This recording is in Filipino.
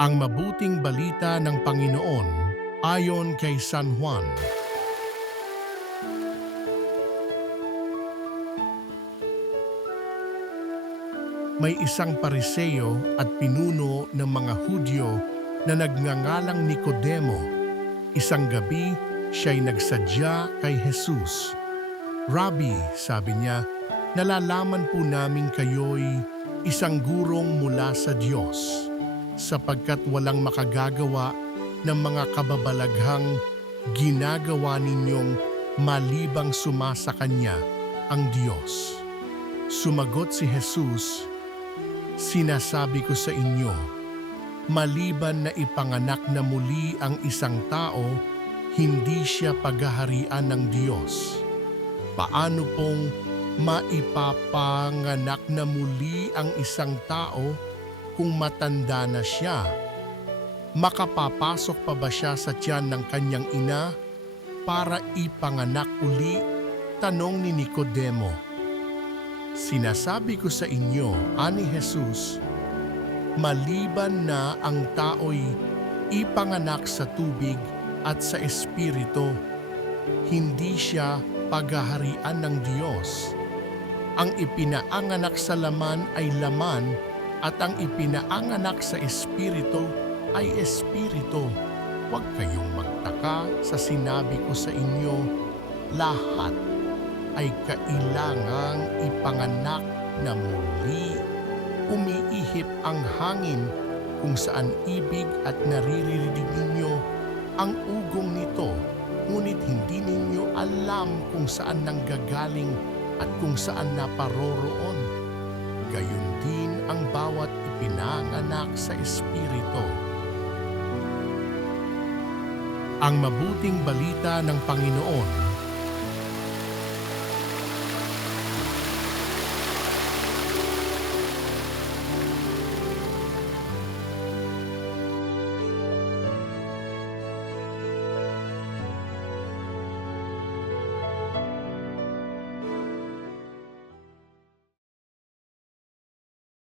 Ang mabuting balita ng Panginoon ayon kay San Juan. May isang Pariseo at pinuno ng mga Hudyo na nagngangalang Nicodemo. Isang gabi, siya'y nagsadya kay Jesus. "Rabbi," sabi niya, "nalalaman po namin kayo'y isang gurong mula sa Diyos, sapagkat walang makagagawa ng mga kababalaghang ginagawa ninyong malibang sumasa Kanya ang Diyos." Sumagot si Jesus, "Sinasabi ko sa inyo, maliban na ipanganak na muli ang isang tao, hindi siya paghaharian ng Diyos. Paano pong maipapanganak na muli ang isang tao kung matanda na siya? Makapapasok pa ba siya sa tiyan ng kanyang ina para ipanganak uli?" Tanong ni Nicodemo. "Sinasabi ko sa inyo," ani Jesus, "maliban na ang tao'y ipanganak sa tubig at sa Espiritu, hindi siya paghaharian ng Diyos. Ang ipinaanganak sa laman ay laman at ang ipinaanganak sa Espiritu ay Espiritu. Huwag kayong magtaka sa sinabi ko sa inyo, lahat ay kailangang ipanganak na muli. Umiihip ang hangin kung saan ibig at naririnig ninyo ang ugong nito, ngunit hindi ninyo alam kung saan nanggagaling at kung saan naparoroon. Gayon din ang bawat ipinanganak sa Espiritu." Ang mabuting balita ng Panginoon